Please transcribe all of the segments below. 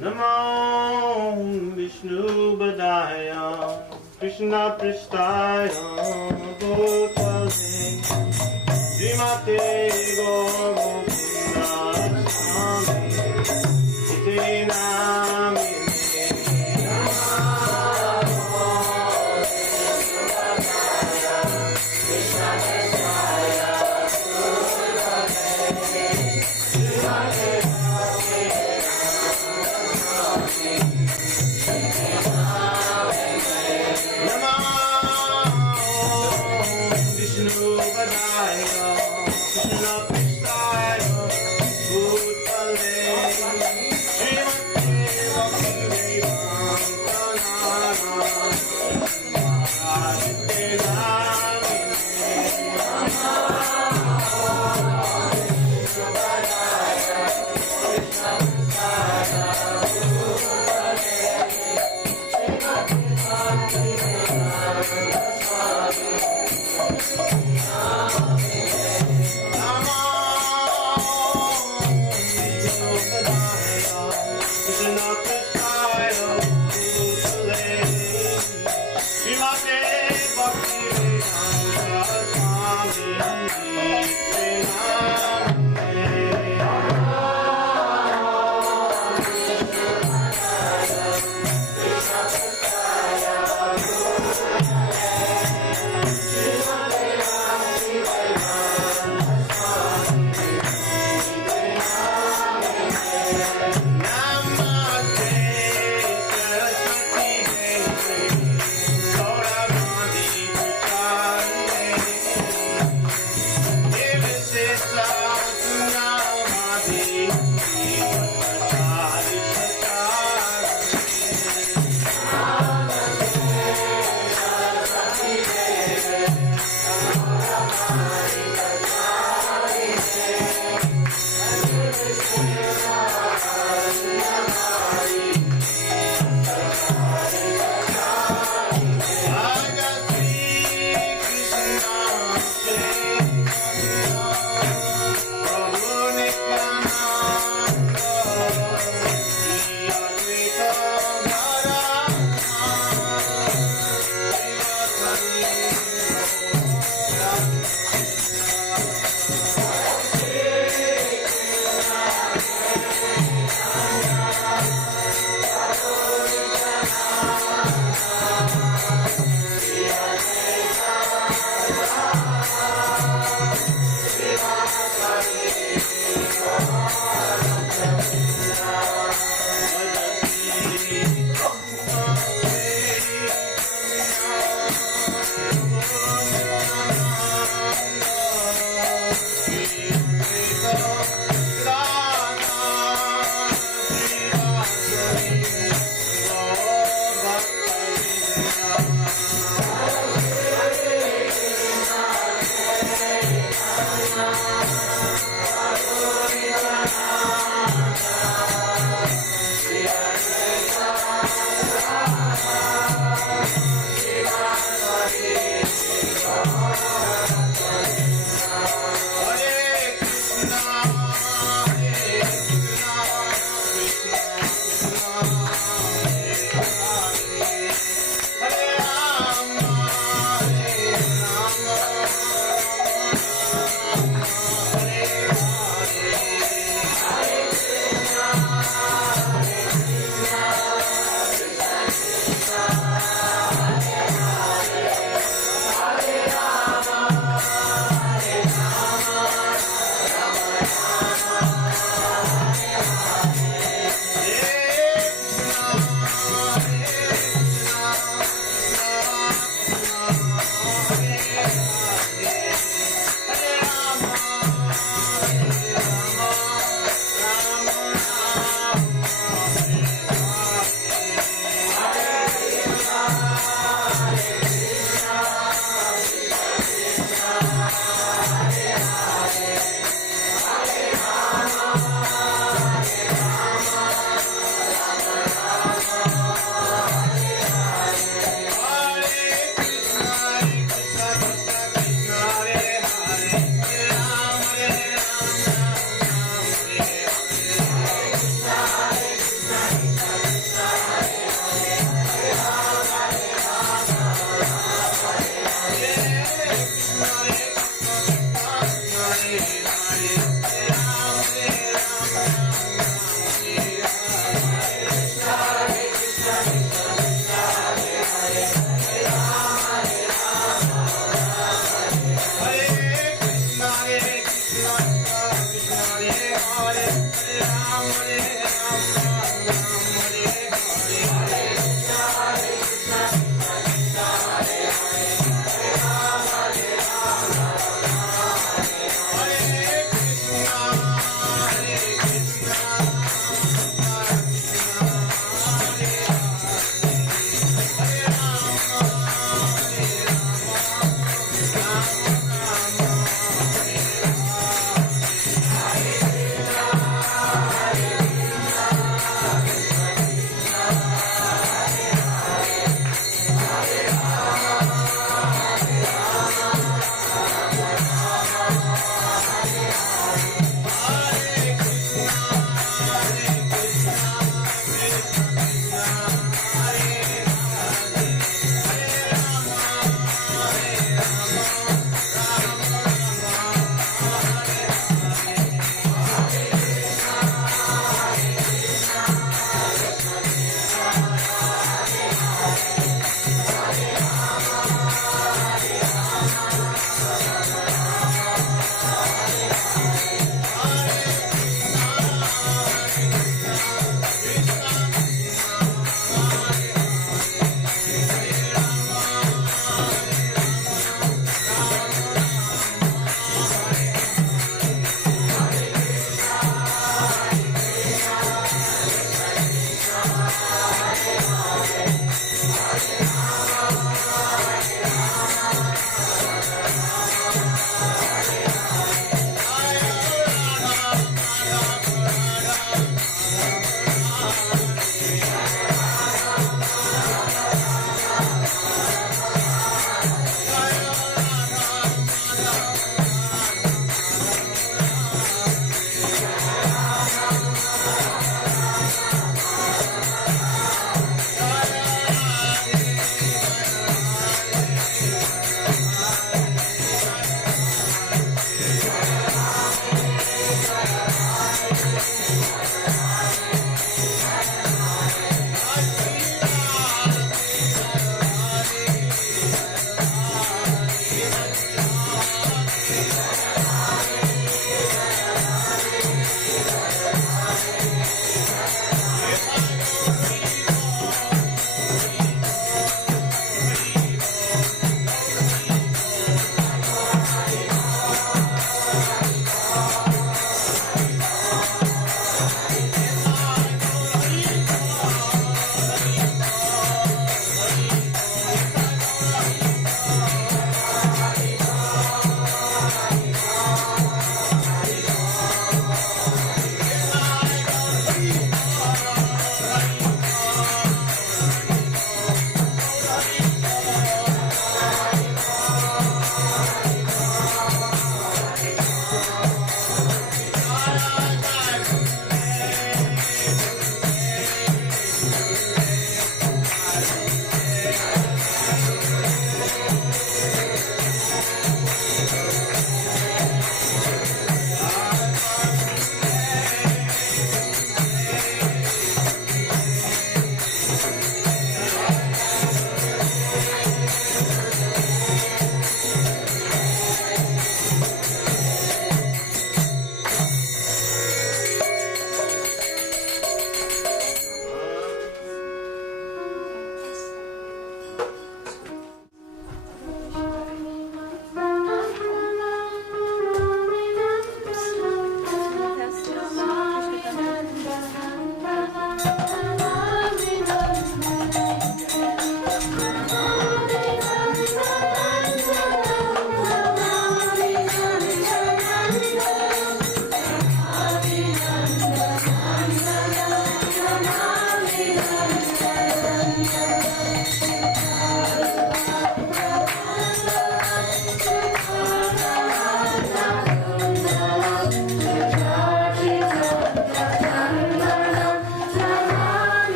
Namo Vishnu Padaya Krishna Pristaya Bhutale Srimate Govinda Swami Iti Namine Srimate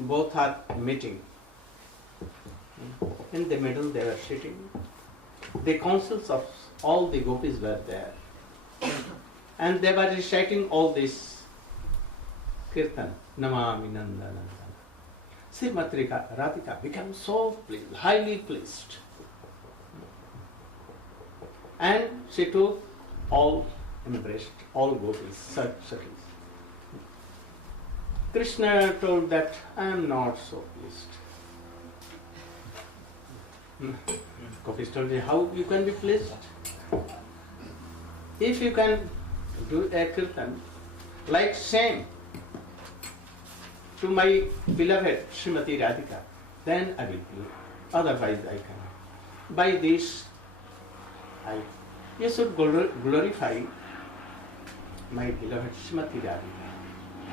Both are meeting. In the middle they were sitting. The councils of all the gopis were there. And they were reciting all this kirtan, Namami Nanda Nanda. Srimati Radhika became so pleased, highly pleased. And she took all, embraced all gopis, Sakis. Krishna told that I am not so pleased. Gopis told me, how you can be pleased? If you can do a kirtan like same to my beloved Srimati Radhika, then I will do. Otherwise I cannot. By this, you should glorify my beloved Srimati Radhika.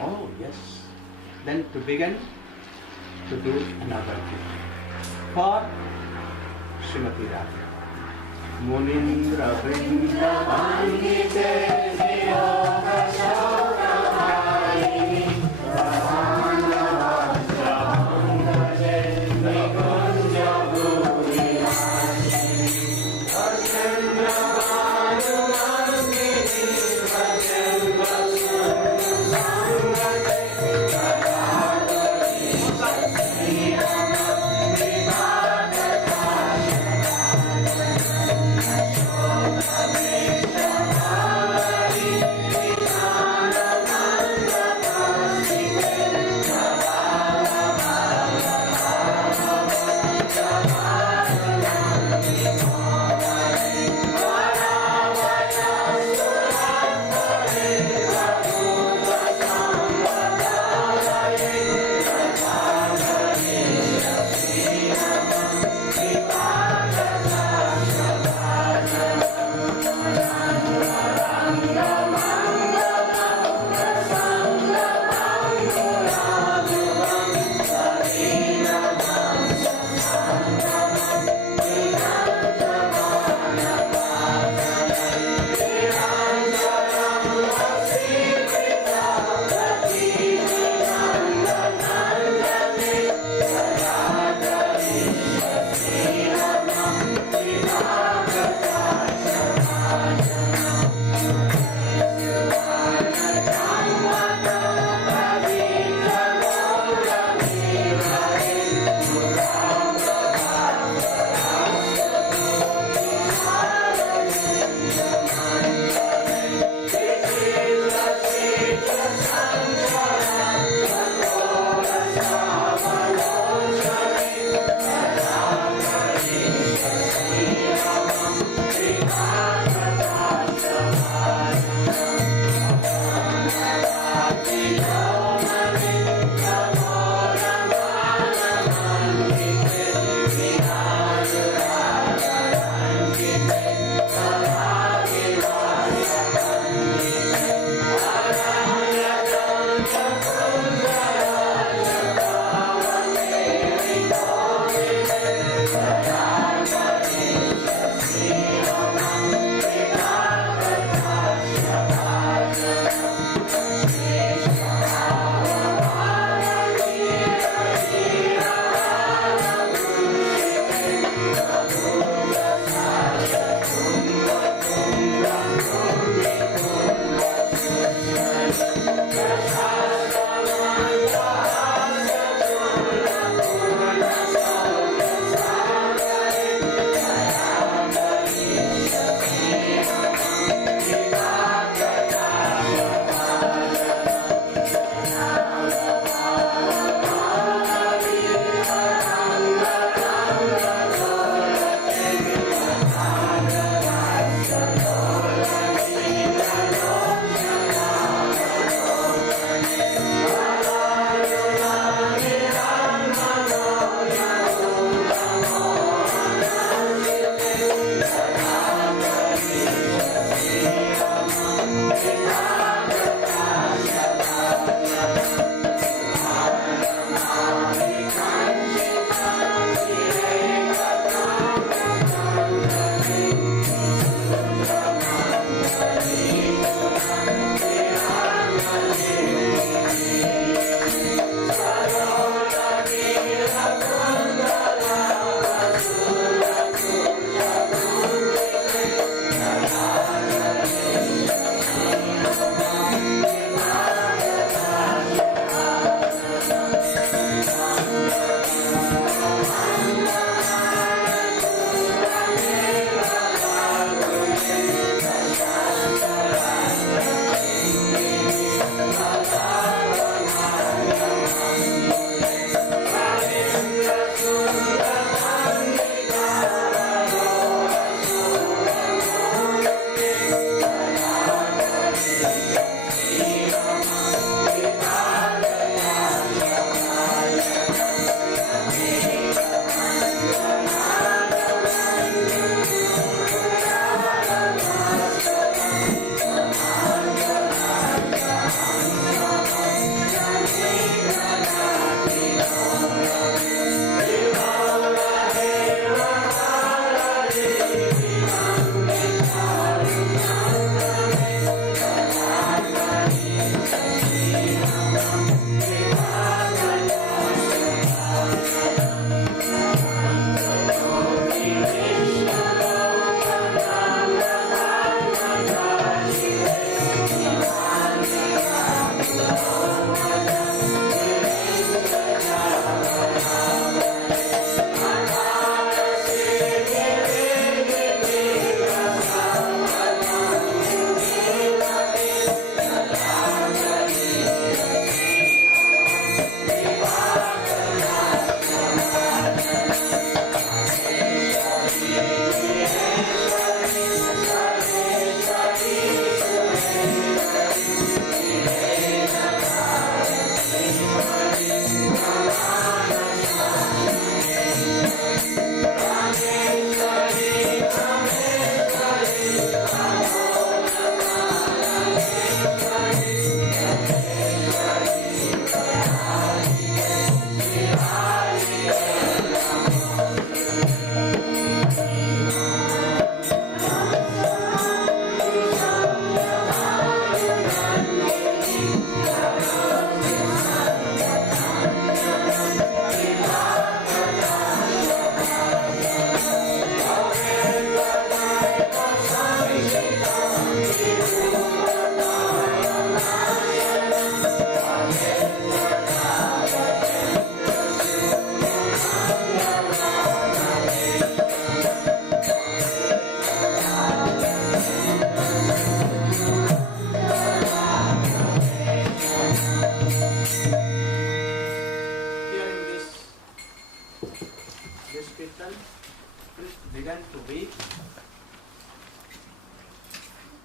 Oh yes. Then to begin to do another kirtan for Srimati Radhika. Munindra Vrindavani Devi Yoga Shoka Bhaini Vasana Vajra Mangaje Nikunja Bhuri Hashini Vashendra Bhanu Margini Vashendra Sundra Sangate Thank you.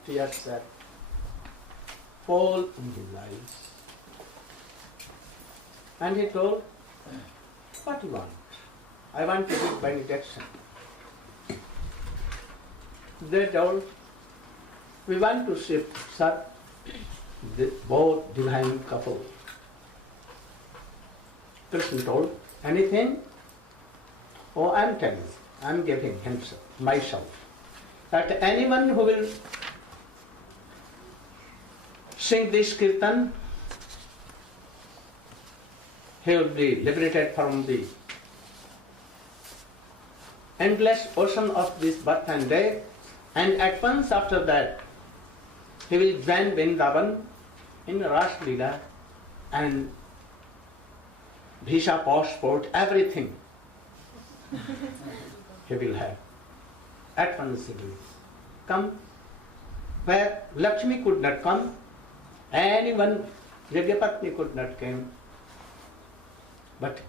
tears that fall in his eyes. And he told, what do you want? I want to give benediction. They told, we want to serve the both divine couple. Krishna told, anything? Oh, I'm telling you, I'm giving himself, myself. That anyone who will sing this kirtan, he will be liberated from the endless ocean of this birth and death, and at once after that, he will join Vrindavan in Ras Leela and visa, passport, everything he will have. At once he will come where Lakshmi could not come, anyone, Yagyapatni could not come, but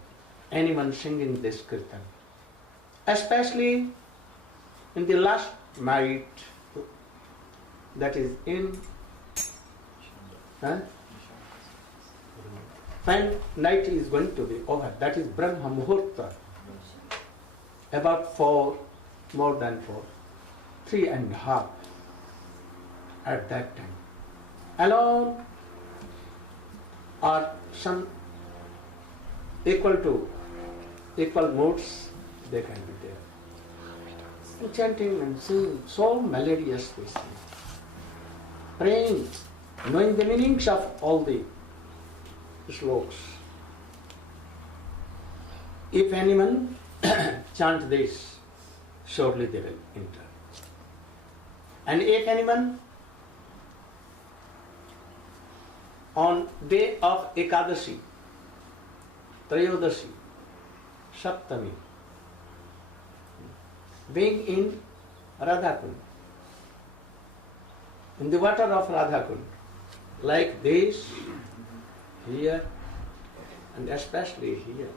anyone singing this kirtan. Especially in the last night, that is in when night is going to be over, that is Brahma Muhurta, about 4, more than 4, 3.5 at that time. Alone or some equal modes, they can be there. And chanting and singing so melodiously, praying, knowing the meanings of all the slokas. If anyone chant this, surely they will enter. And if anyone on day of Ekadashi, Trayodasi, Saptami, being in Radhakund, in the water of Radhakund, like this, here, and especially here,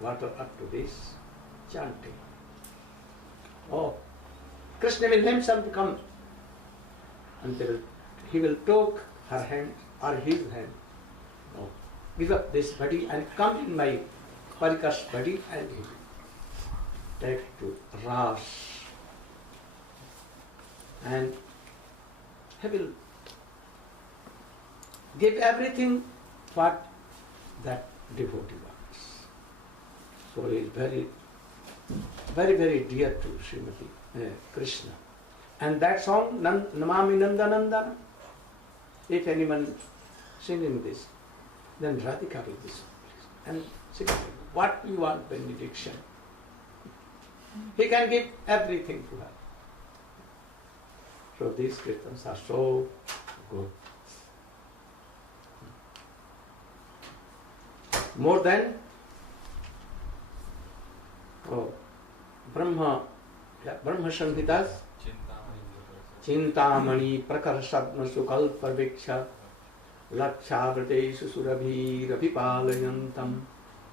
water up to this, chanting. Oh, Krishna will himself come, and he will take her hand or his hand. Oh, give up this body and come in my Parikar's body, and he will take to Ras. And he will give everything what that devotee wants. So he is very, very, very dear to Srimati Krishna. And that song, Namami Nandanandana, if anyone singing this, then Radhika will be sung. And sing, what you want benediction? He can give everything to her. So these kirtans are so good. More than Brahma Samhitas, Chintamani Prakarsatma Sukalpa Viksha Lakshavrateshu Surabhi Rapipalayantam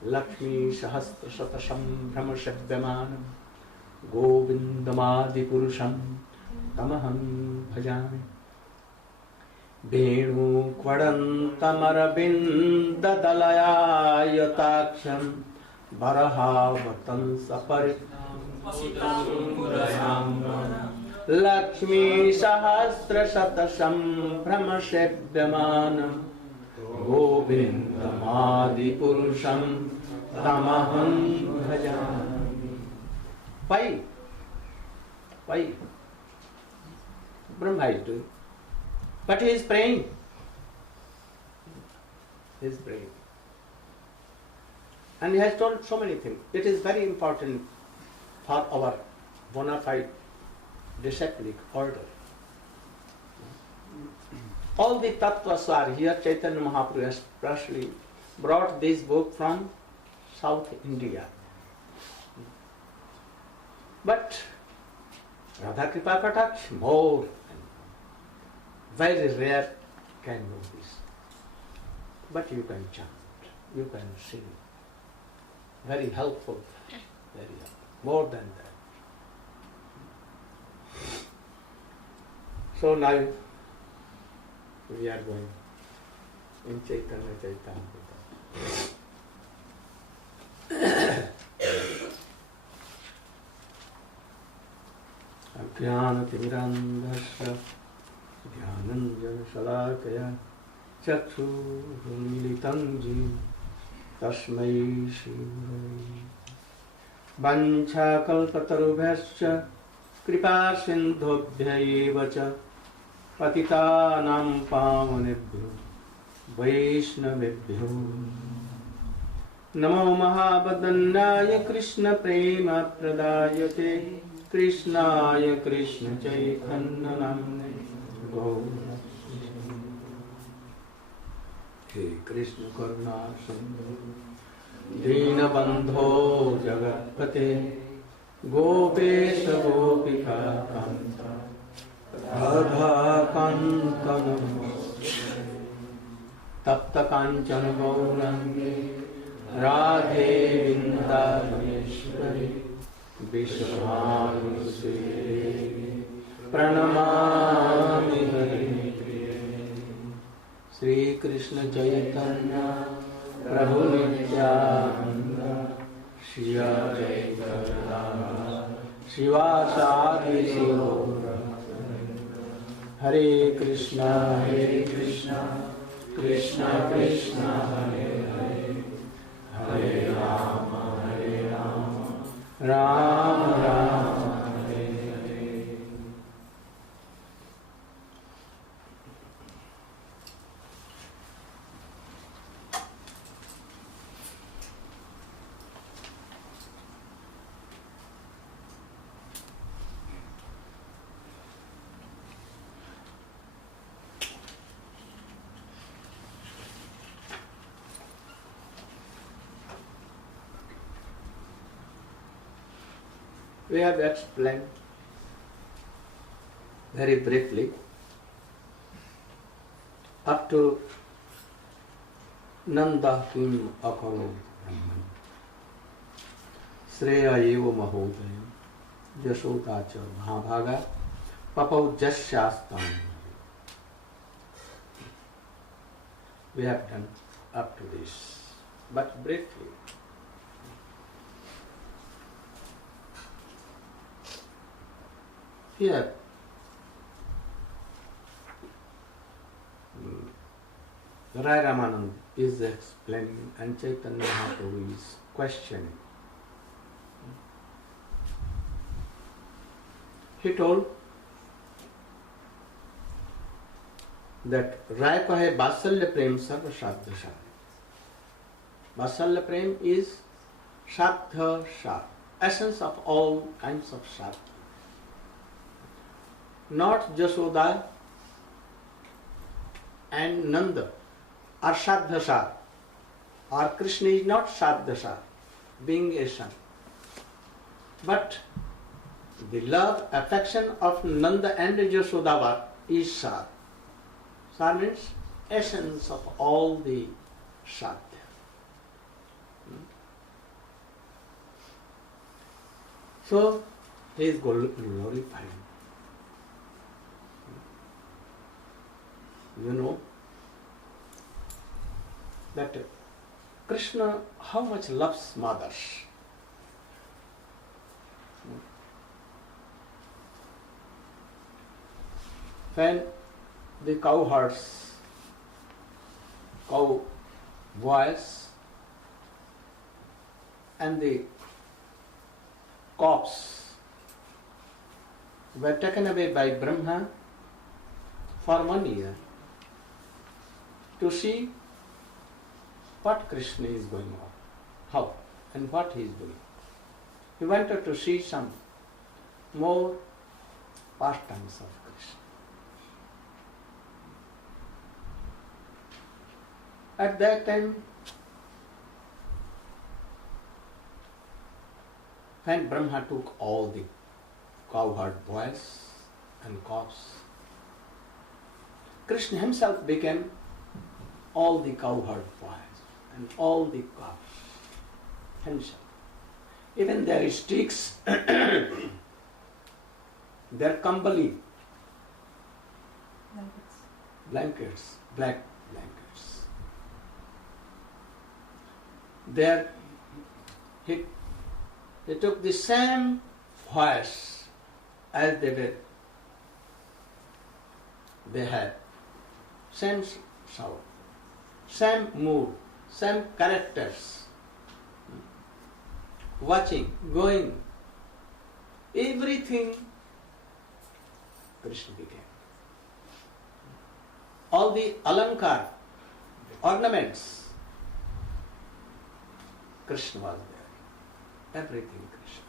Lakshmi Sahastra Satasham Brahma Shabhyamanam Govindamadi Purusham Tamaham Bhajami Venu Kvadantamaravinda Dalayayataksham Barahavatan Saparit Lakshmi Sahasra Satasham Brahma Shabhyamanam Govindamadi Purusham Tamaham Bhajami. Why? Brahma is doing. But he is praying. He is praying. And he has told so many things. It is very important for our bona fide disciplic order. All the tattvas are here. Chaitanya Mahaprabhu has especially brought this book from South India. But Radha Kripa Kataksh, more, very rare can know this. But you can chant, you can sing. Very helpful, very helpful. More than that. So now we are going in Chaitanya Charitamrita. Ajnanatimirandhasya Jnananjanashalakaya Chakshurummilitam Jena Tasmai Shri Vanchakalpatarubhyascha Kripa Sindhobhya cha Patitanam Pavanebhyo Vaishnavebhyo Namo Mahabadanyaya Krishna Prema Pradayate Krishnaya Krishna Chaitanya Namne Gaura He Krishna Karuna Sindhu Dinabandho Jagatpate Gopesha Gopika Kanta Radha Kanta Tapta Kanchana Gaurangi Radhe Vrindavaneshwari Vishwanusi Pranamami Hari Sri Krishna Chaitanya Prabhu Nityananda Shri Advaita Shivasadi Siva Hare Krishna Krishna Krishna Hare Hare Hare Rama Rama Rama Hare Hare. We have explained very briefly up to Nanda Kim Akaro Brahman Sreya Eva Mahodaya Jashoda Cha Mahabhaga Papau Jasyastam. We have done up to this, but briefly. Here, Rai Ramanand is explaining and Chaitanya Mahaprabhu is questioning. He told that Rai kahe Vasalya Prem Sarva Shadha Shad. Vasalya Prem is Shadha Shad, essence of all kinds of Shadha. Not Jashoda and Nanda are Shadha Shad, or Krishna is not Shadha Shad, being a son. But the love, affection of Nanda and Jashoda is Shad. Shad means essence of all the Shad. So he is glorifying. You know that Krishna how much loves mothers. When the cowherds, cow boys and the calves were taken away by Brahma for 1 year to see what Krishna is going on, how and what he is doing. He wanted to see some more pastimes of Krishna. At that time, when Brahma took all the cowherd boys and calves, Krishna himself became all the cowherd boys and all the calves himself. Even their sticks, their kambali, blankets, black blankets. There he took the same voice as they had, same sound, same mood, same characters, watching, going, everything Krishna became. All the alankar, ornaments, Krishna was there. Everything Krishna.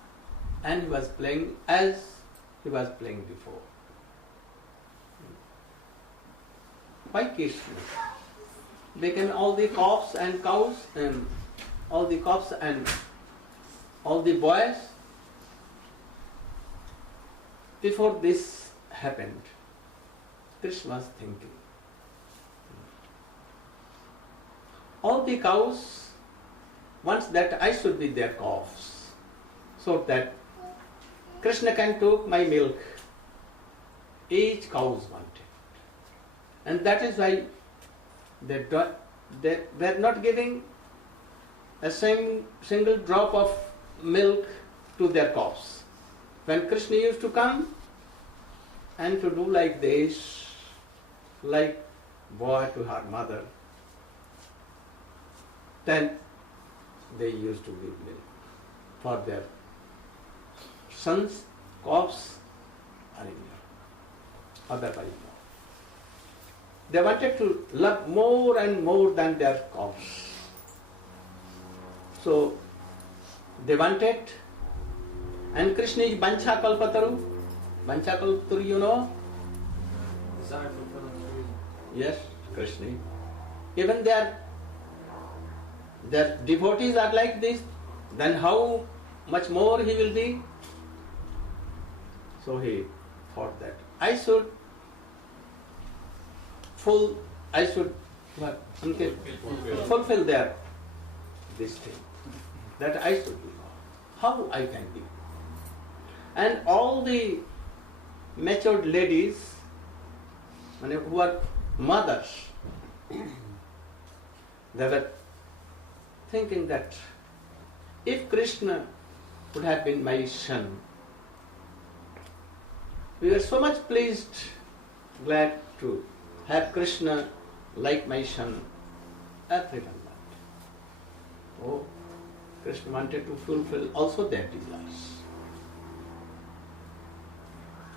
And he was playing as he was playing before. Why Krishna? Became all the calves and cows and all the calves and all the boys. Before this happened, Krishna was thinking. All the cows wants that I should be their calves, so that Krishna can take my milk. Each cows wanted. And that is why they were not giving a single drop of milk to their calves. When Krishna used to come and to do like this, like boy to her mother, then they used to give milk for their sons, calves, or in otherwise no. They wanted to love more and more than their calves. So they wanted, and Krishna is Bancha Kalpataru. Bancha Kalpataru, you know? Desire for further. Yes, Krishna. Even their devotees are like this, then how much more he will be? So he thought that I should fulfill their this thing. That I should do. How I can be? And all the matured ladies who are mothers, they were thinking that if Krishna would have been my son, we were so much pleased, glad to have Krishna like my son. Everyone wanted. Oh, Krishna wanted to fulfill also their desires.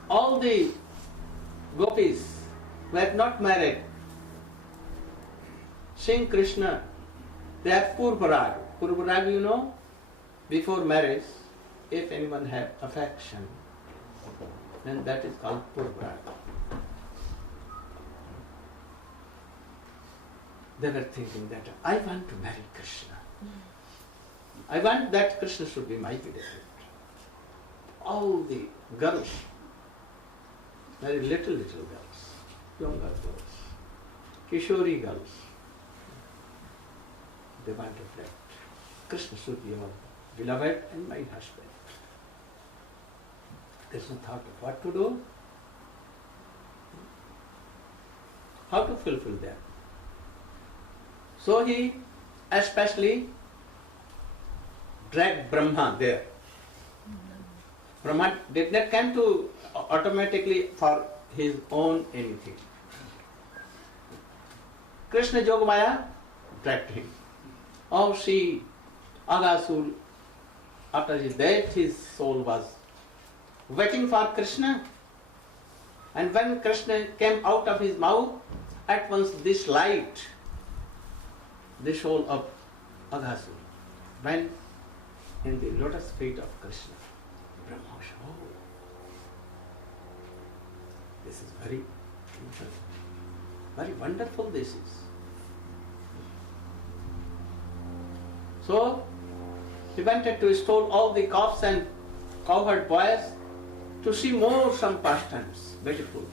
All the gopis were not married. Seeing Krishna, they have purvarag. Purvarag, you know, before marriage, if anyone have affection, then that is called purvarag. They were thinking that I want to marry Krishna. I want that Krishna should be my widow. All the girls, very little girls, younger girls, Kishori girls, they wanted that Krishna should be our beloved and my husband. Krishna thought of what to do, how to fulfill that. So he especially dragged Brahma there. Brahma did not come to automatically for his own anything. Krishna Yogamaya dragged him. Oh, see, Aghasur, after his death, his soul was waiting for Krishna. And when Krishna came out of his mouth, at once this light, the soul of Aghasur, went in the lotus feet of Krishna. Brahma said, oh, this is very wonderful this is. So, he wanted to stole all the calves and cowherd boys to see more some pastimes, beautiful.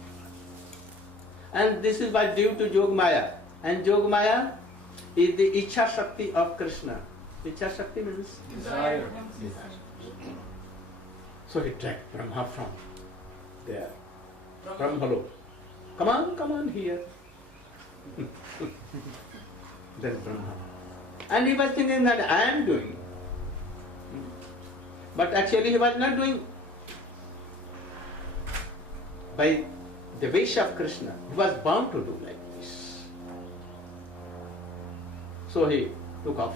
And this is why due to Yogamaya. And Yogamaya is the Ichha Shakti of Krishna. Ichha Shakti means Desire. So he dragged Brahma from there, Brahmalo. come on here. Then Brahma. And he was thinking that I am doing. But actually he was not doing by the wish of Krishna. He was bound to do like this. So he took off,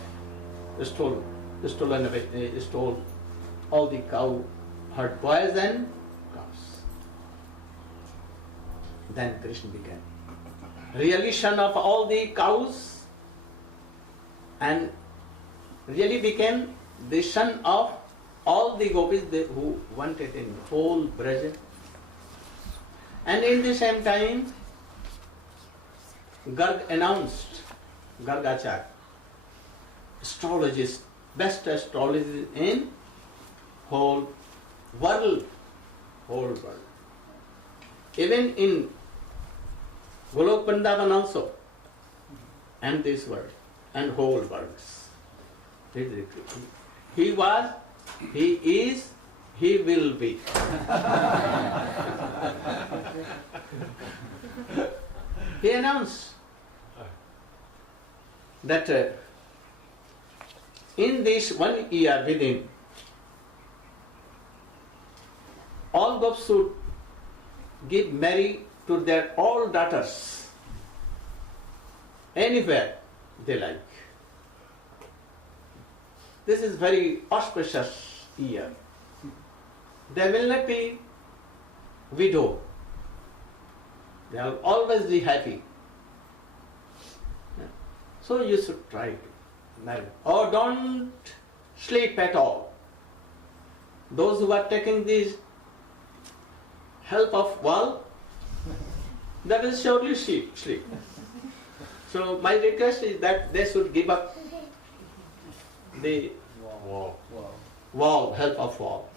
stole all the cow herd boys and cows. Then Krishna became really son of all the cows and really became the son of all the gopis who wanted in whole Braja. And in the same time, Garg announced, Gargacharya, astrologist, best astrologist in whole world. Even in Golok Vrindavan also, and this world, and whole worlds. He was, he is, he will be. He announced that in this 1 year within, all gopis should give marry to their all daughters anywhere they like. This is very auspicious year. They will not be widow. They will always be happy. So you should try to marry. Or don't sleep at all. Those who are taking this help of wall, they will surely sleep. So my request is that they should give up the wall, help of wall,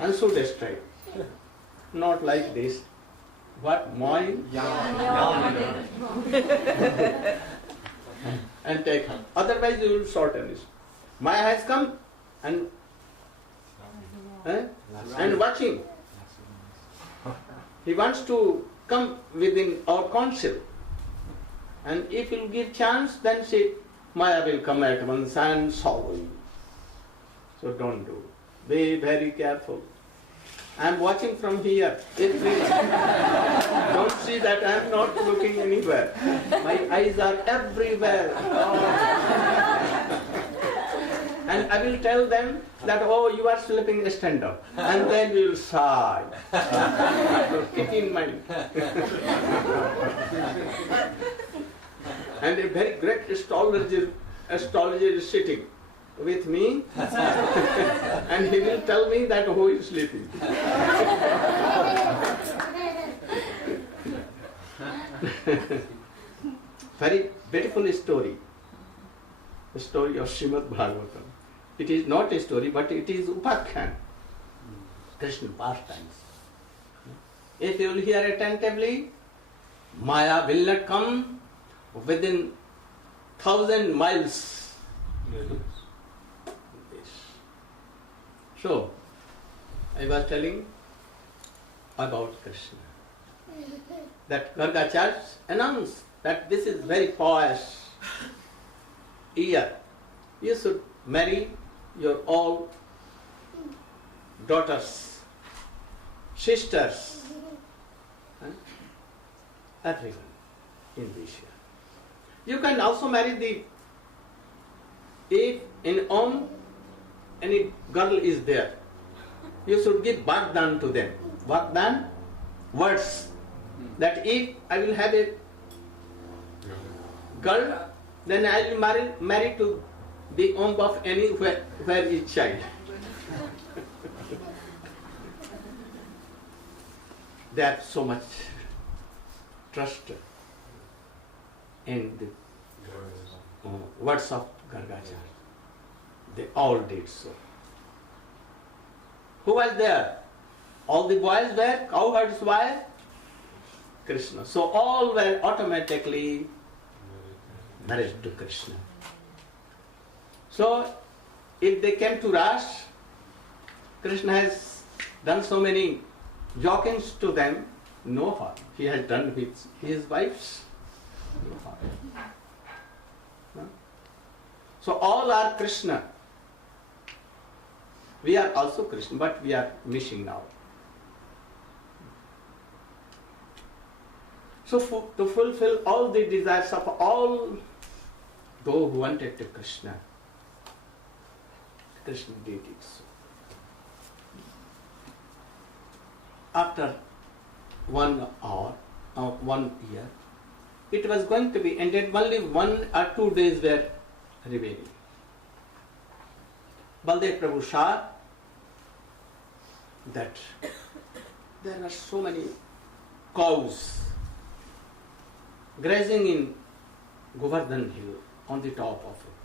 and should stay. Not like this. What? Mine? And take her. Otherwise you will shorten this. Maya has come and watching. He wants to come within our council. And if you give chance, then Maya will come at once and solve you. So don't do. Be very careful. I am watching from here. Don't see that I am not looking anywhere. My eyes are everywhere. And I will tell them that, oh, you are sleeping, stand up. And then we will sigh. So keep in mind. And a very great astrologer is sitting with me, and he will tell me that who is sleeping. Very beautiful story. The story of Srimad Bhagavatam. It is not a story, but it is Upakhyan, Krishna pastimes. If you will hear attentively, Maya will not come within 1,000 miles. So, I was telling about Krishna. That Gargacharya announced that this is very pious year. You should marry your all daughters, sisters, everyone in this year. You can also marry if in home any girl is there, you should give Bhagdan to them. Bhagdan, words. That if I will have a girl, then I will marry to the home of any where is child. They have so much trust in the words of Gargacharya. They all did so. Who was there? All the boys were cowherds by Krishna. So all were automatically married to Krishna. So if they came to Ras, Krishna has done so many jokings to them no harm. He has done with his wife's no harm. No? So all are Krishna. We are also Krishna, but we are missing now. So to fulfill all the desires of all those who wanted to Krishna, Krishna did it so. After 1 hour, 1 year, it was going to be ended. Only 1 or 2 days were remaining. Baldev Prabhu saw that there are so many cows grazing in Govardhan hill on the top of it.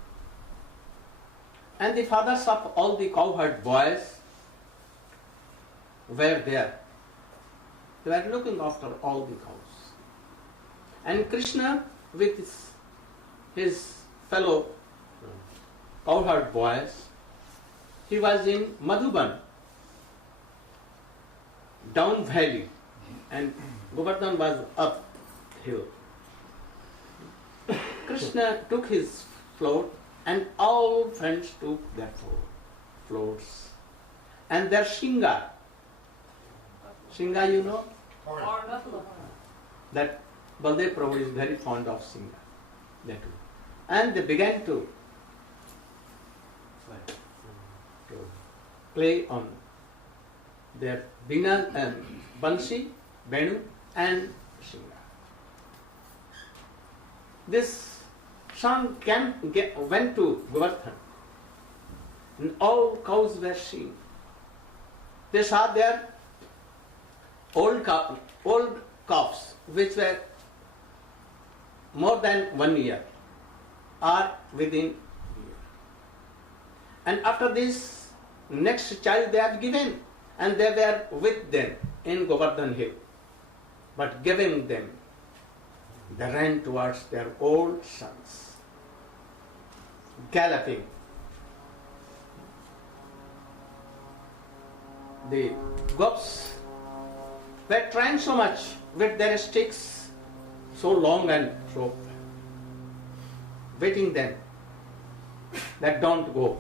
And the fathers of all the cowherd boys were there. They were looking after all the cows. And Krishna with his fellow cowherd boys, he was in Madhuban, down valley, and Govardhan was up hill. Krishna took his float and all friends took their floats. And their shinga, you know? Or buffalo. That Baldev Prabhu is very fond of shinga. That too. And they began to play on their Bina and Bansi, Venu and Shinga. This song went to Govardhan, and all cows were seen. They saw their old calves, which were more than 1 year, or within a year. And after this, next child they have given, and they were with them in Govardhan hill. But giving them, they ran towards their old sons, galloping. The gops were trying so much with their sticks, so long and so waiting them that don't go.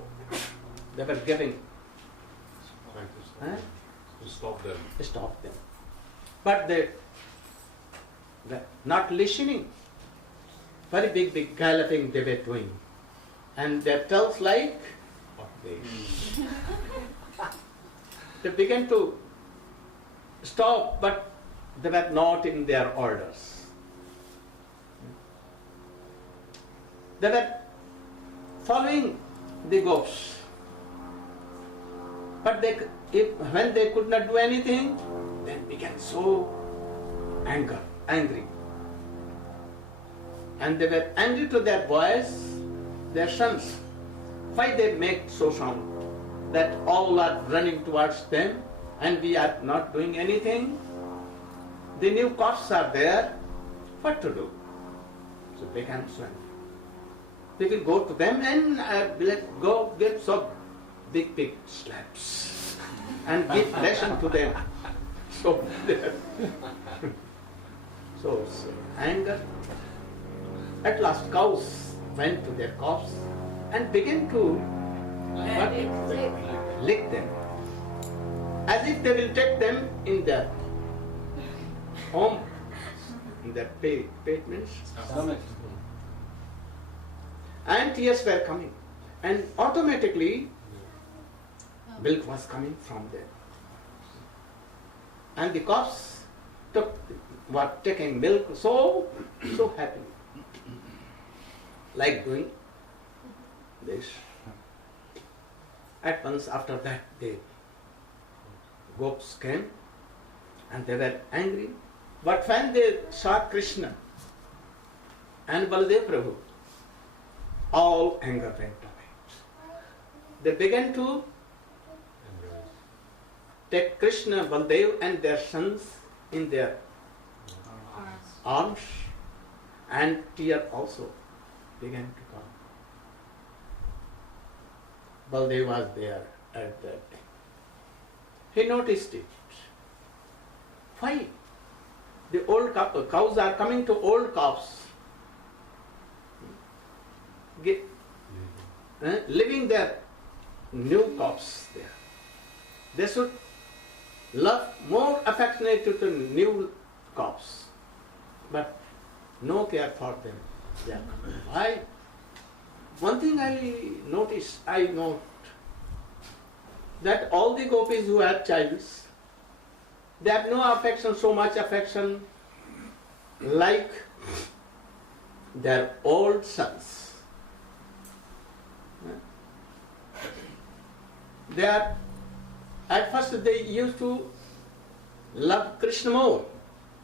They were giving. To stop them. Stop them. But they were not listening. Very big galloping they were doing. And their tails like they began to stop, but they were not in their orders. They were following the goats. But when they could not do anything, then began so angry. And they were angry to their boys, their sons. Why they make so sound that all are running towards them and we are not doing anything? The new cops are there. What to do? So they can swim. They will go to them and go get so big slaps and give lesson to them. So anger. At last cows went to their cows and began to lick them, as if they will take them in their home, in their pavements. And tears were coming, and automatically milk was coming from them. And the cows were taking milk so happy, like doing this. At once after that, the gops came and they were angry. But when they saw Krishna and Baldev Prabhu, all anger went away. They began to take Krishna, Baldev and their sons in their arms, and tears also began to come. Baldev was there at that time. He noticed it. Why The old cows are coming to old calves, leaving their new calves there. They should love more affectionate to new calves, but no care for them. Yeah. Why? One thing I note that all the gopis who have childs, they have no affection, so much affection like their old sons. They are, at first they used to love Krishna more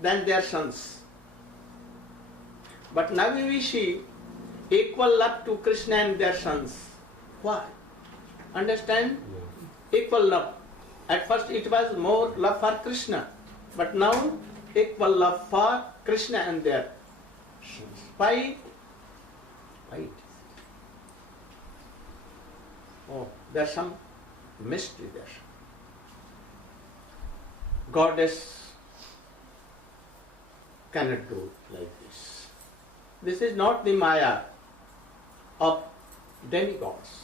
than their sons. But now we see equal love to Krishna and their sons. Why? Understand? Equal love. At first it was more love for Krishna, but now equal love for Krishna and their sons. Why? Why? Oh, there's some mystery there. Goddess cannot do like this. This is not the Maya of demigods.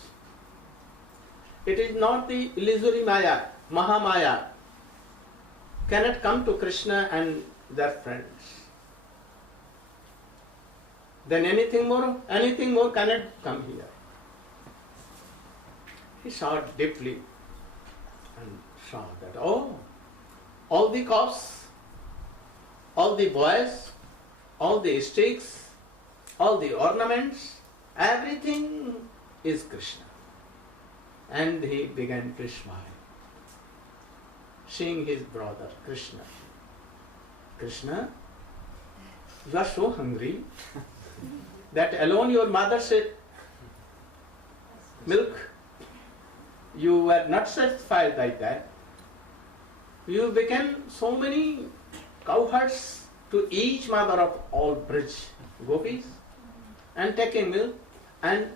It is not the illusory Maya, Mahamaya. Cannot come to Krishna and their friends. Then anything more cannot come here. He saw deeply and saw that, all the calves, all the boys, all the sticks, all the ornaments, everything is Krishna. And he began to smile, seeing his brother Krishna. Krishna, you are so hungry that alone your mother said milk, you were not satisfied by that. You became so many cowherds to each mother of all bridge gopis and taking milk, and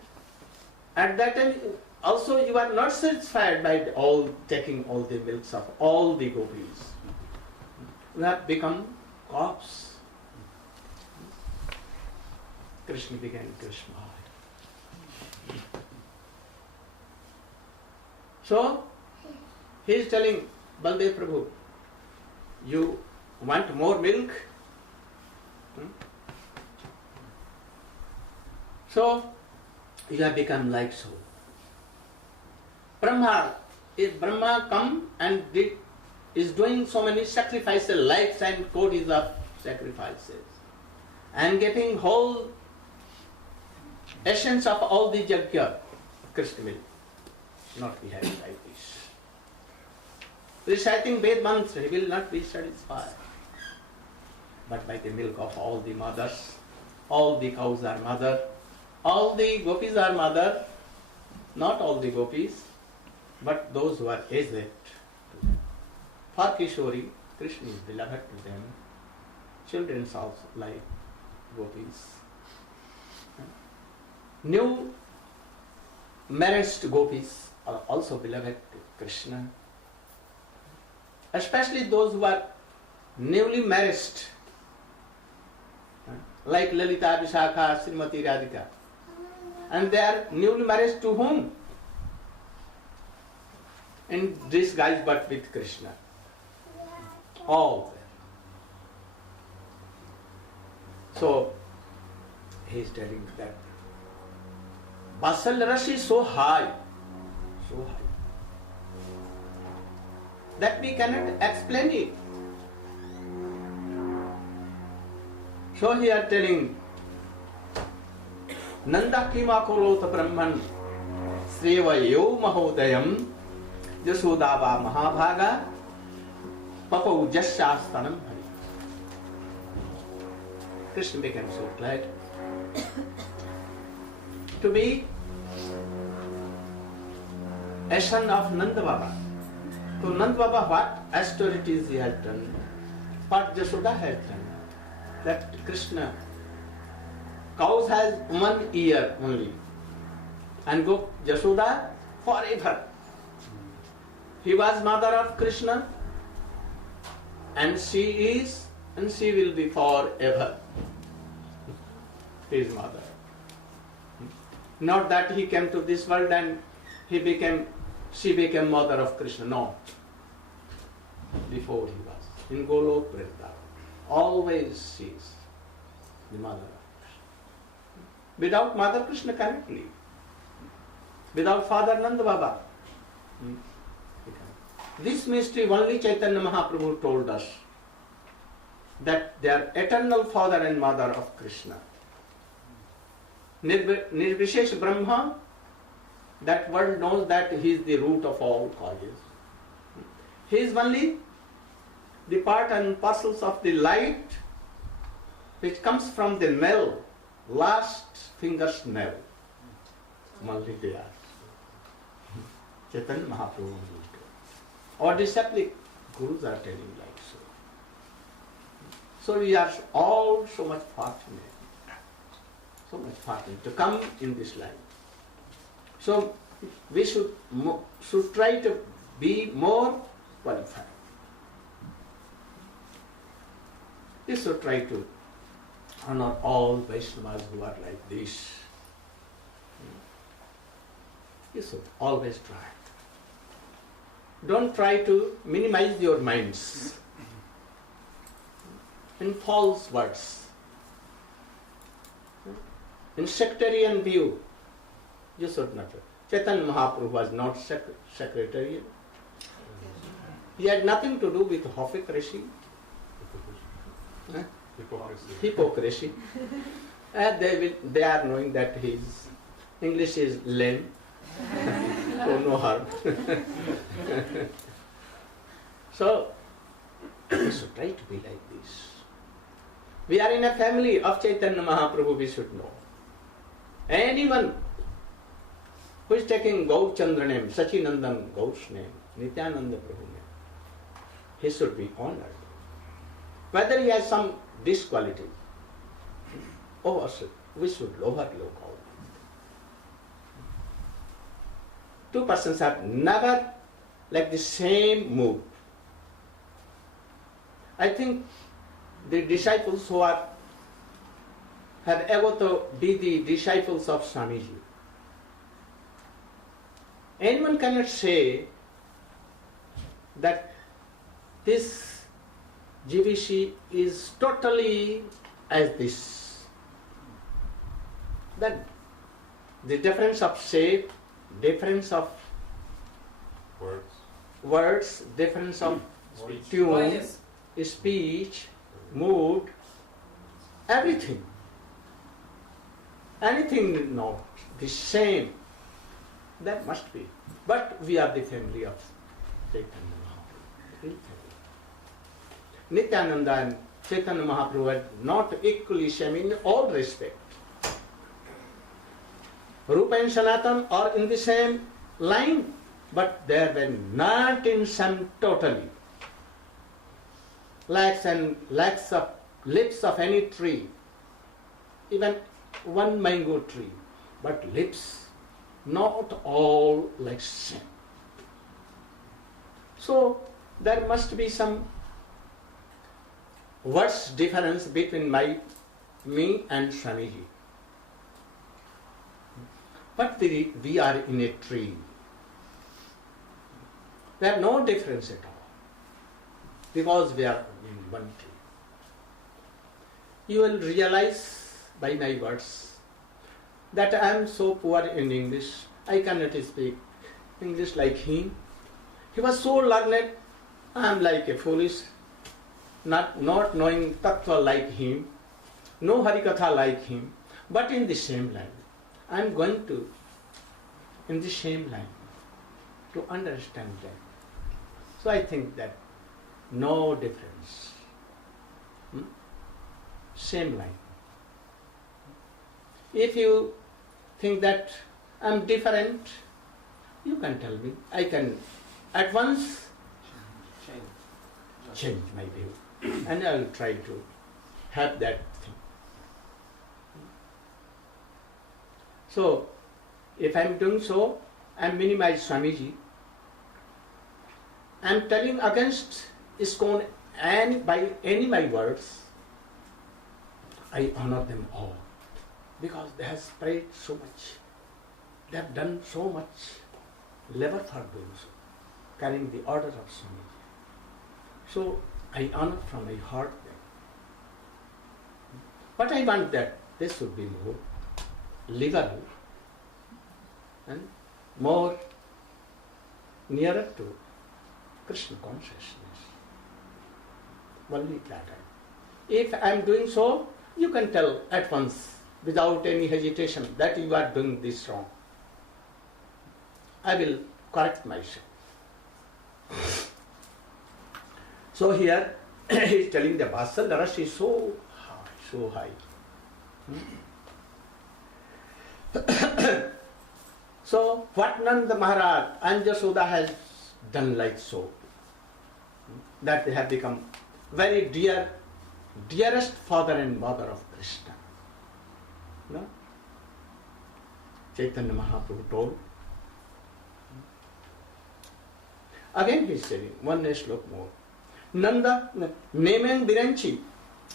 at that time also you are not satisfied by taking all the milks of all the gopis. You have become calves. Krishna began to smile. So he is telling Baldev Prabhu, you want more milk? So you have become like so. If Brahma come and is doing so many sacrifices, lakhs and kotis of sacrifices, and getting whole essence of all the yajna, Krishna will not be happy like this. Reciting Ved mantra, he will not be satisfied. But by the milk of all the mothers, all the cows are mother, all the gopis are mother, not all the gopis, but those who are aged to them. For Kishori, Krishna is beloved to them. Children also like gopis. New married gopis are also beloved to Krishna. Especially those who are newly married, like Lalita, Vishakha, Srimati, Radhika. And they are newly married to whom? In disguise but with Krishna. All. So, he is telling that Basal Rash is so high, that we cannot explain it. So he is telling Nanda Kima Kurota Brahman Srevayo Mahodayam Jasodava Mahabhaga Papa Jashastanam. Krishna became so glad to be a son of Nanda Baba. So Nanda Baba, what austerities he has done, what Jashoda has done, that Krishna, cows has 1 year only, and go Jashoda forever. He was mother of Krishna, and she is and she will be forever his mother. Not that he came to this world and she became mother of Krishna. No. Before he was in Golok Vrindavan. Always she is the mother of Krishna. Without mother, Krishna cannot live. Without father, Nanda Baba. This mystery only Chaitanya Mahaprabhu told us, that they are eternal father and mother of Krishna. Nirvishesh Brahma, that world knows that he is the root of all causes. He is only the part and parcels of the light which comes from the nail, last finger's nail. Only they are. Chaitanya Mahaprabhu. Or disciplic gurus are telling like so. So we are all so much fortunate. So much fortunate to come in this life. So we should try to be more qualified. We should try to honor all Vaishnavas who are like this. You should always try. Don't try to minimize your minds in false words. In sectarian view, you should not. Chaitanya Mahaprabhu was not sectarian. He had nothing to do with hypocrisy. Hypocrisy. They are knowing that his English is lame, so no harm. So, we should try to be like this. We are in a family of Chaitanya Mahaprabhu, we should know. Anyone who is taking Gaur Chandra name, Sachinandan Gaur's name, Nityananda Prabhu name, he should be honored. Whether he has some disquality, we should overlook all. Two persons have never like the same mood. I think the disciples who have ever to be the disciples of Swamiji. Anyone cannot say that this GVC is totally as this. That the difference of shape, difference of words, difference of tune, speech, mood, everything. Anything not the same. That must be. But we are the family of Chaitanya Mahaprabhu. Nityananda and Chaitanya Mahaprabhu are not equally same in all respect. Rupa and Sanatan are in the same line, but they were not in some totally. Lakhs and lakhs of lips of any tree, even one mango tree, but lips not all like same. So there must be some words difference between me and Swamiji. But we are in a tree. There are no difference at all, because we are in one tree. You will realize by my words that I am so poor in English, I cannot speak English like him. He was so learned, I am like a foolish, not knowing tattva like him, no Harikatha like him, but in the same line. I am going to, in the same line, to understand that. So I think that no difference. Same line. If you think that I am different, you can tell me. I can at once change my view. And I will try to have that thing. So, if I am doing so, I am minimizing Swamiji. I am telling against ISKCON and by any my words, I honor them all because they have spread so much. They have done so much labor for doing so, carrying the order of Swamiji. So I honor from my heart them. But I want that they should be more liberal and more nearer to Krishna consciousness. Only that. If I am doing so, you can tell at once, without any hesitation, that you are doing this wrong. I will correct myself. So here he is telling the Vatsalya Rasa is so high. So what Nanda Maharaj and Yashoda has done like so, that they have become very dearest father and mother of Krishna. No? Chaitanya Mahaprabhu told. Again he is saying, one slok more. Nanda nemen viranchi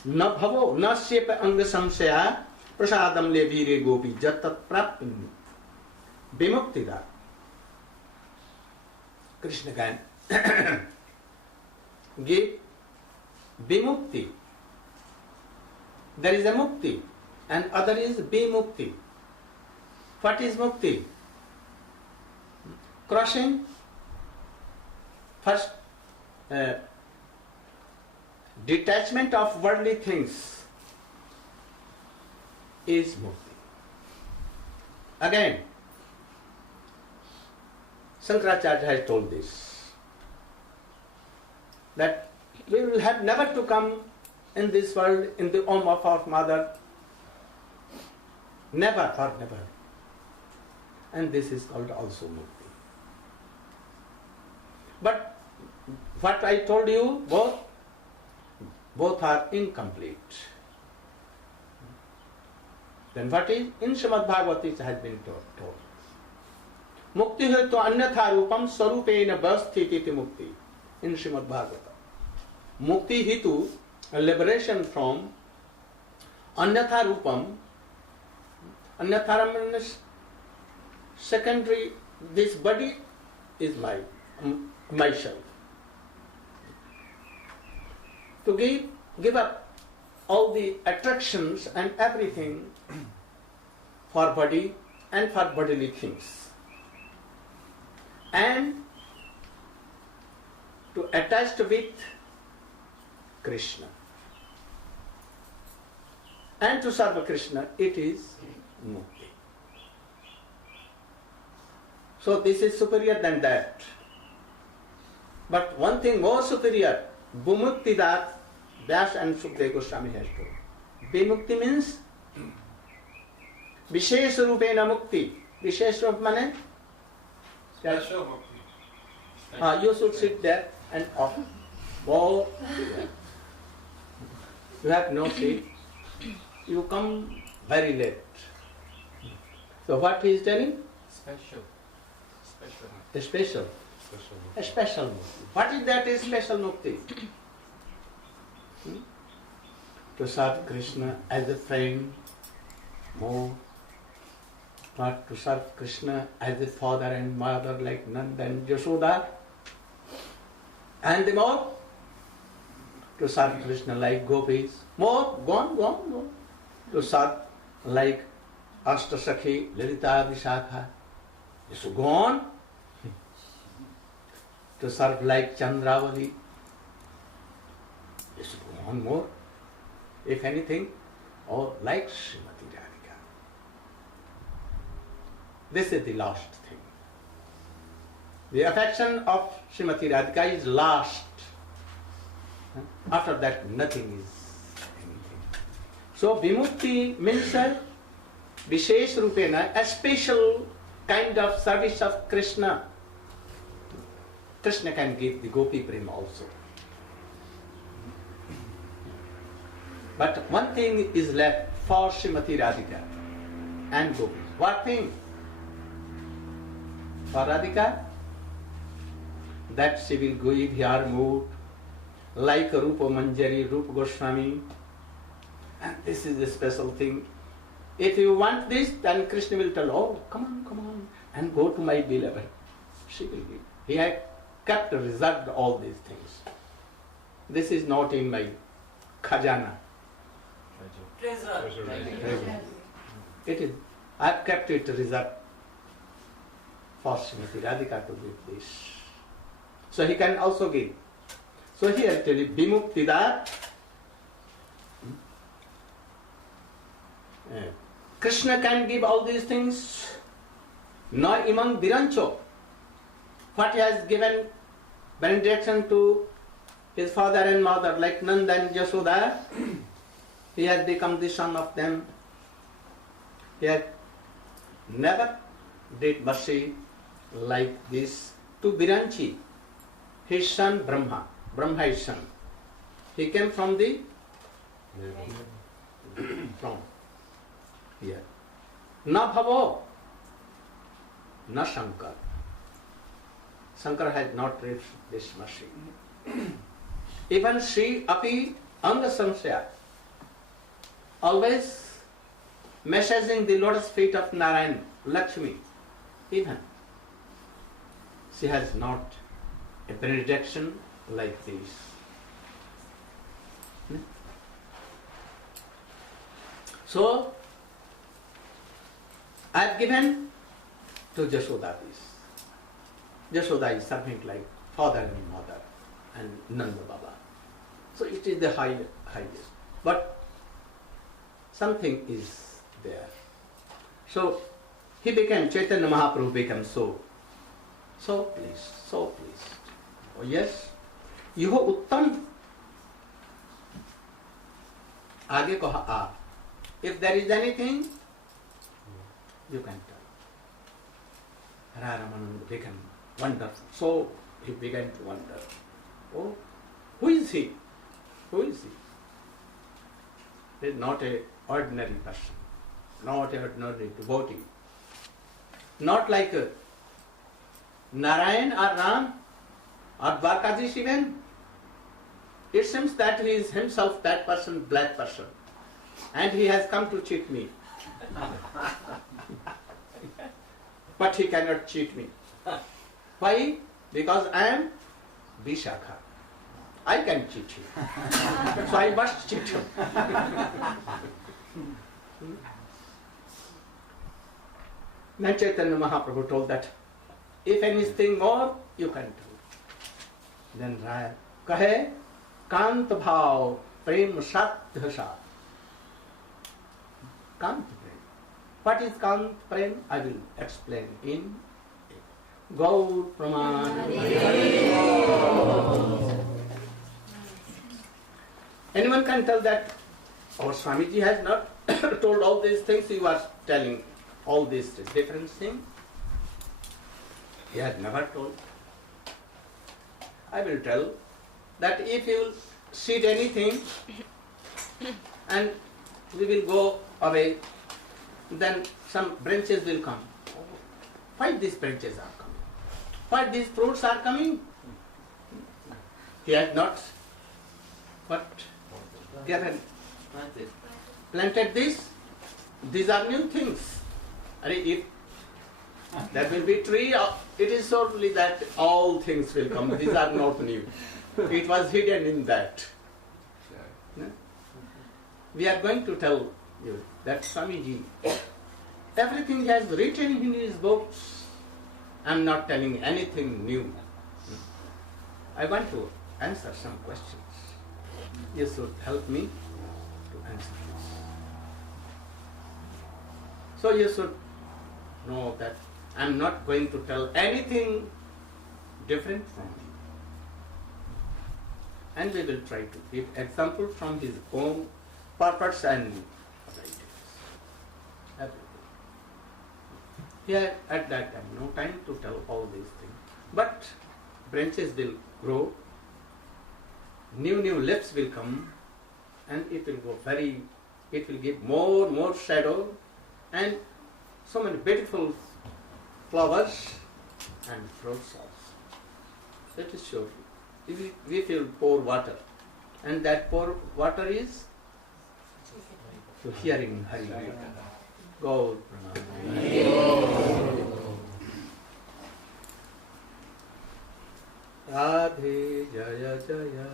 na bhavo na sepa anga samsaya prasadam le vire gopi jatat prapti vimuktida. Krishna can give vimukti. There is a mukti and other is vimukti. What is mukti? Crossing first detachment of worldly things is mukti. Again, Shankaracharya has told this, that we will have never to come in this world in the home of our mother, never for never. And this is called also mukti. But what I told you, both are incomplete. Then what is in Srimad Bhagavati has been told. Mukti hai to anyatha rupam sarupena vasthiti mukti. In Srimad Bhagavata. Mukti hitu, a liberation from anyatha rupam. Anyatha means secondary, this body is myself. To give up all the attractions and everything for body and for bodily things, and to attach with Krishna and to serve Krishna, it is mukti. So this is superior than that. But one thing more superior, Bhumukti, that Vyas and Sukadeva Goswami has told. Vimukti means Vishesh Rupena Mukti. Vishesh Rup means Special mukti. you should sit there and off. Oh, you have no seat. You come very late. So what he is telling? Special. A special. A special mukti. What is that is special mukti? To serve Krishna as a friend more, not to serve Krishna as a father and mother like Nanda and Yashoda, and more to serve Krishna like gopis, more, go on, to serve like Ashtasakhi, Lalita, Vishakha, is to go on, to serve like Chandravali, is to go on more, if anything, or like Srimati Radhika. This is the last thing. The affection of Srimati Radhika is last. After that, nothing is anything. So, Vimukti means Vishesh Rupena, a special kind of service of Krishna. Krishna can give the Gopi Prema also. But one thing is left for Srimati Radhika and Gopis. What thing? For Radhika, that she will give her mood like Rupa Manjari, Rupa Goswami. And this is a special thing. If you want this, then Krishna will tell, oh, come on, and go to my beloved. She will give. He had kept, reserved all these things. This is not in my khajana. Treasure. It is. I have kept it reserved for Srimati Radhika to give this. So he can also give. So here I tell you, Vimuktida. Krishna can give all these things. No imam Virancho. What he has given benediction to his father and mother, like Nanda and Yashoda, he has become the son of them. He had never did mercy like this to Viranchi, his son Brahma. Brahma is son. He came from the from here. Na Bhavo, na Shankar. Shankar has not reached this mercy. Even Sri Api Anga Samsaya, always messaging the lotus feet of Narayana, Lakshmi, even she has not a benediction like this. So, I have given to Jashoda this. Jashoda is something like father and mother and Nanda Baba. So it is the highest. But something is there. So he became, Chaitanya Mahaprabhu became so pleased. Oh yes, you have uttam. Aage kaha. If there is anything, you can tell. Ramananda became wonderful. So he began to wonder. Oh, who is he? Who is he? He is not an ordinary person, not an ordinary devotee. Not like Narayana or Ram or Dwarkadish even. It seems that he is himself that person, black person. And he has come to cheat me. But he cannot cheat me. Why? Because I am Vishakha. I can cheat him. So I must cheat him. Then Chaitanya Mahaprabhu told that if anything more, you can do. Then Raya kahe kant bhav prem sadhasa. Kant prem. What is kant prem? I will explain in Gaur Praman. Anyone can tell that our Swamiji has not told all these things, he was telling all these different things. He has never told. I will tell that if you will seed anything and we will go away, then some branches will come. Why these branches are coming? Why these fruits are coming? He has not planted this. These are new things. If there will be tree, it is certainly that all things will come. These are not new. It was hidden in that. We are going to tell you that Swamiji, everything he has written in his books. I am not telling anything new. I want to answer some questions. You should help me to answer this. So you should know that I am not going to tell anything different from him. And we will try to give example from his own purpose and writings. Everything. He had at that time no time to tell all these things. But branches will grow, new leaves will come, and it will go it will give more shadow, and so many beautiful flowers and fruits also. That is sure. we feel pour water, and that pour water is to hearing Hari. Gaur Pranam. Radhe Jaya Jaya.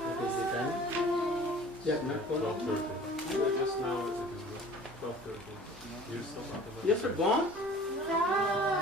What is the time? Yeah, not 12:30. Just now it is 12:30. You're still not about Yes, sir, gone? Thank you.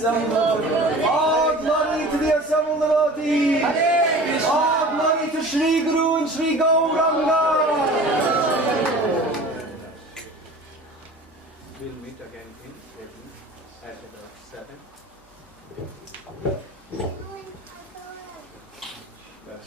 assembled. All glory to the assembled devotees. All glory to Shri Guru and Shri Gauranga. We'll meet again in at 7. Bye.